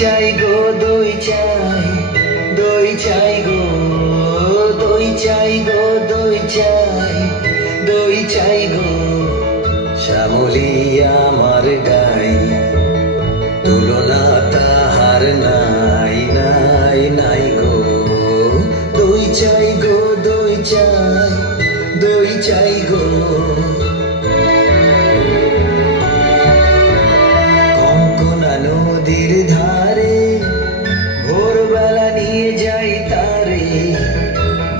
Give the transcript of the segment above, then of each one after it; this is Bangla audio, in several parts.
চাই গো দই চাই, দই চাই গো, দই চাই গো, দই চাই, দই চাই গো। শ্যামলী আমার গাই, তুলনা তাহার নাই নাই নাই গো। দই চাই গো, দই চাই, দই চাই গো। নদীর ধারে ভোরবেলা নিয়ে যাই তারে,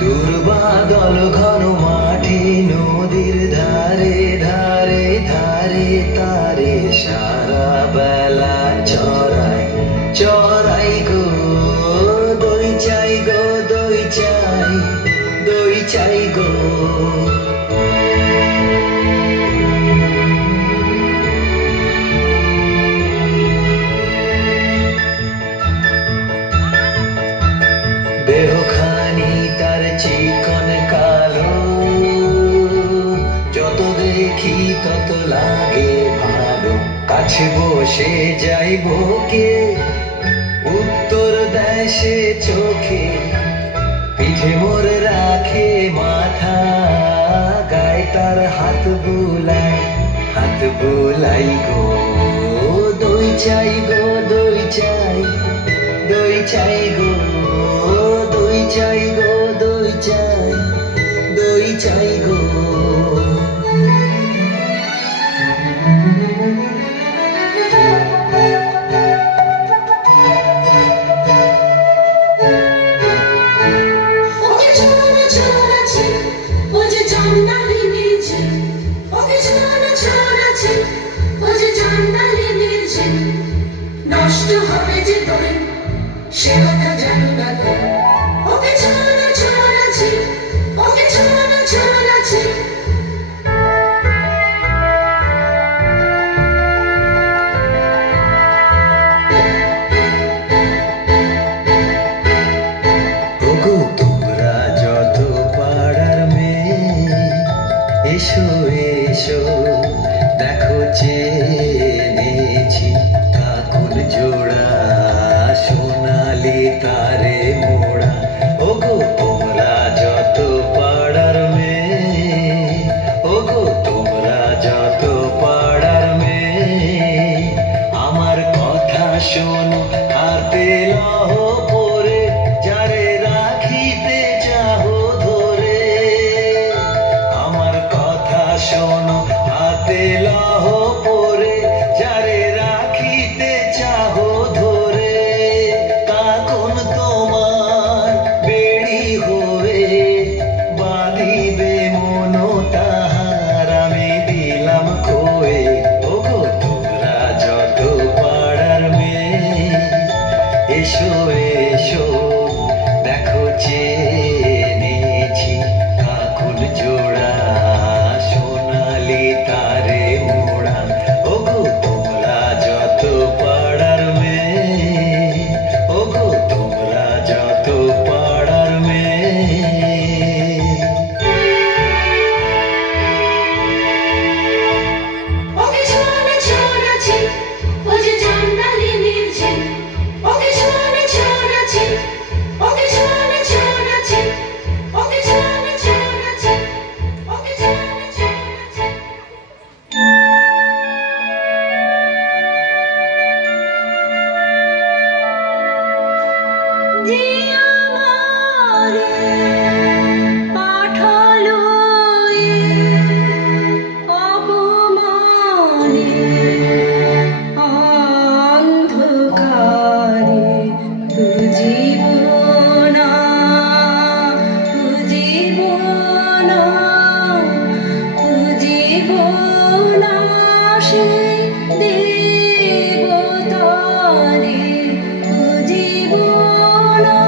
দুর্বাদল ঘন মাঠে নদীর ধারে ধারে ধারে তারে সারা বেলা চড়াই চড়াই গো। দই চাই গো, দই চাই, দই চাই গো। দেহখানি তার চিকন কালো, যত দেখি তত লাগে ভালো। কাছে বসে যাইব কে, উত্তর দেয় সে চোখে। পিঠে মোর রাখে মাথা, গায়ে তার হাত বুলাই গো। দই চাই গো, দই চাই। নষ্ট হবে যে তোর সে কথা জানি না তো ওকে ছোড়া ছোড়াছি ওকে ছোড়া ছোড়াছি ওগো তোমরা যত পাড়ার মেয়ে এসো এসো দেখো চেনেছি কাকুন জোড়া সোনালি তারে মোড়া ওগো তোমরা যত পাড়ার মেয়ে ওগো তোমরা যত পাড়ার মেয়ে আমার কথা শোনো হাতে লহ পরে যারে রাখিতে চাহো ধরে আমার কথা শোনো হাতে লহ পরে যারে রাখিতে চাহো ধরে কাকুন তোমার বেড়ি হয়ে বাঁধিবে মন তাহার আমি দিলাম খোয়ে ওগো তোমরা যত পাড়ার মেয়ে এসো এসো দেখো চেনেছি কাকুন জোড়া সোনালি তারে মোড়া ওগো তোমরা যত পাড়ার মেয়ে ওগো তোমরা যত পাড়ার মেয়ে ওকে ছোড়া ছোড়াছি ও যে জান্নালি নীলছে ওকে ছোড়া ছোড়াছি ওকে ছোড়া ছোড়াছি ওকে ছোড়া ছোড়াছি ওকে ছোড়া ছোড়াছি যে আমারে পাঠালো অপমানে অন্ধকারে বুঝিব না বুঝিব না বুঝিব না সে দেবতারে বুঝিব না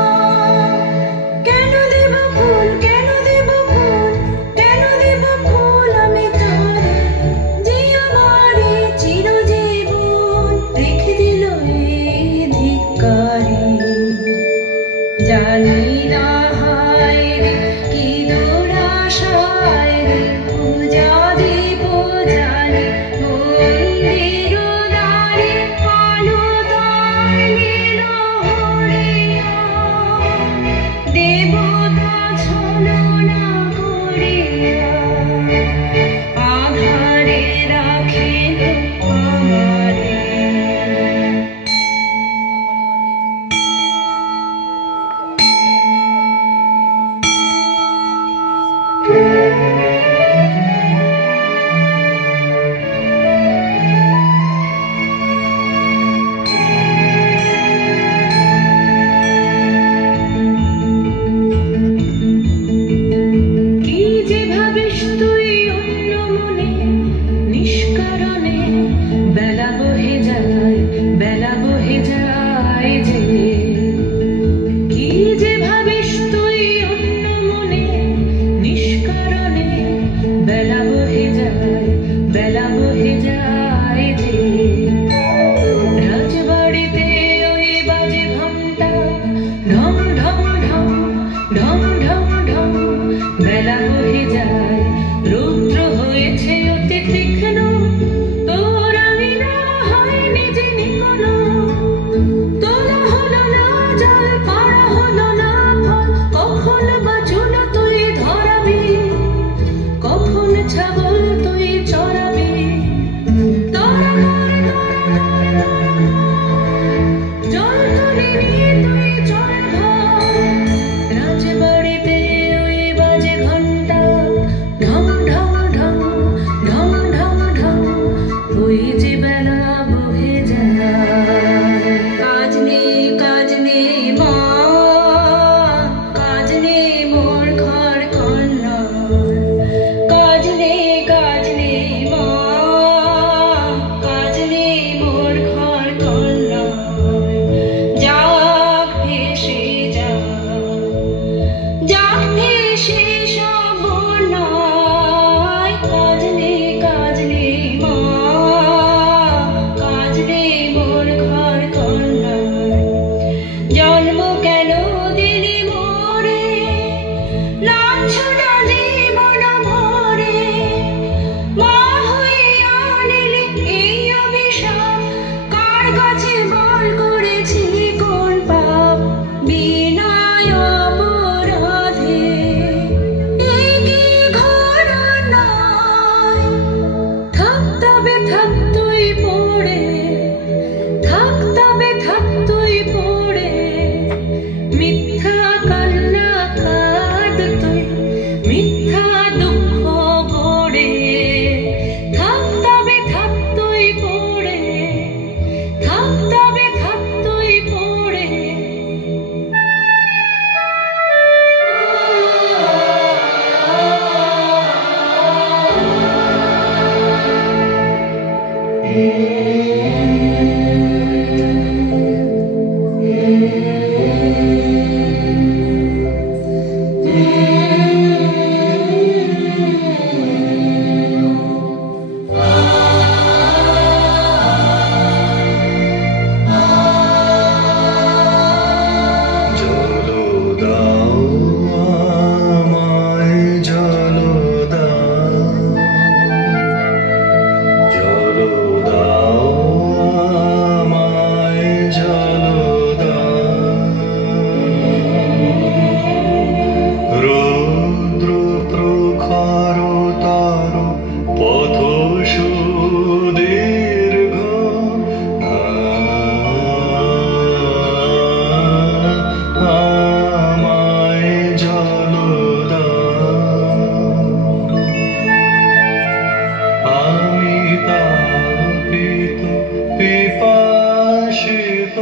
শীত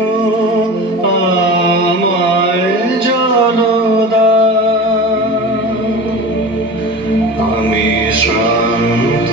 আমায় জলদান আমি শ্রান্ত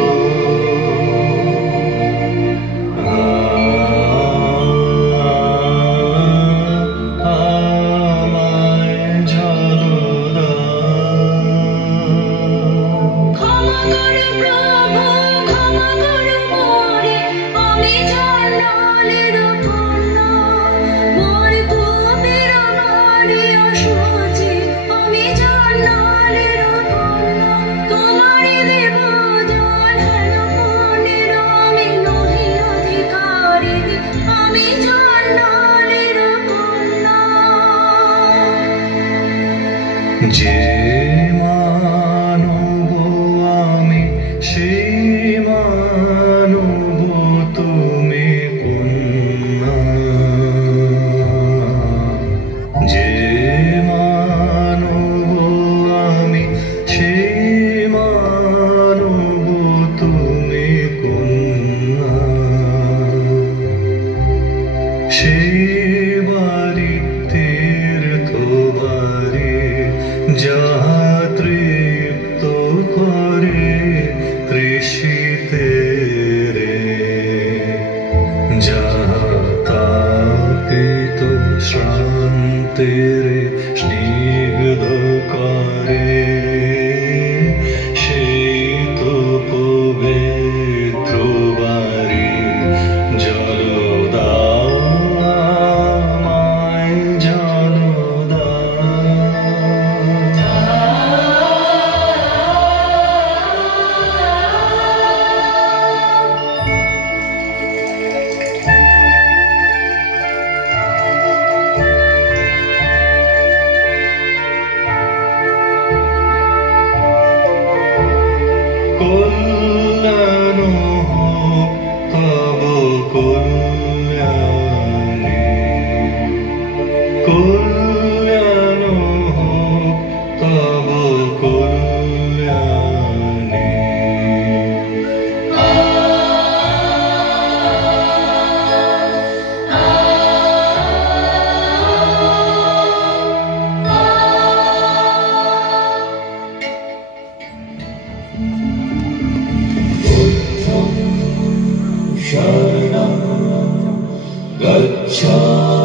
যে মানব আমি সেই মানব তুমি কন্যা যে মানব আমি সেই মানব তুমি কন্যা সেই বাড়ি তীর্থবাড়ি যাহা তৃপ্ত করে তৃষিতে রে যাহা তাপিত শ্রান্তে রে স্নিগ্ধ করে সেই তো পবিত্র বাড়ি জলদা কল্যাণ হোক তব কল্যাণে কল্যাণ হোক তব কল্যাণে शरणं गच्छ।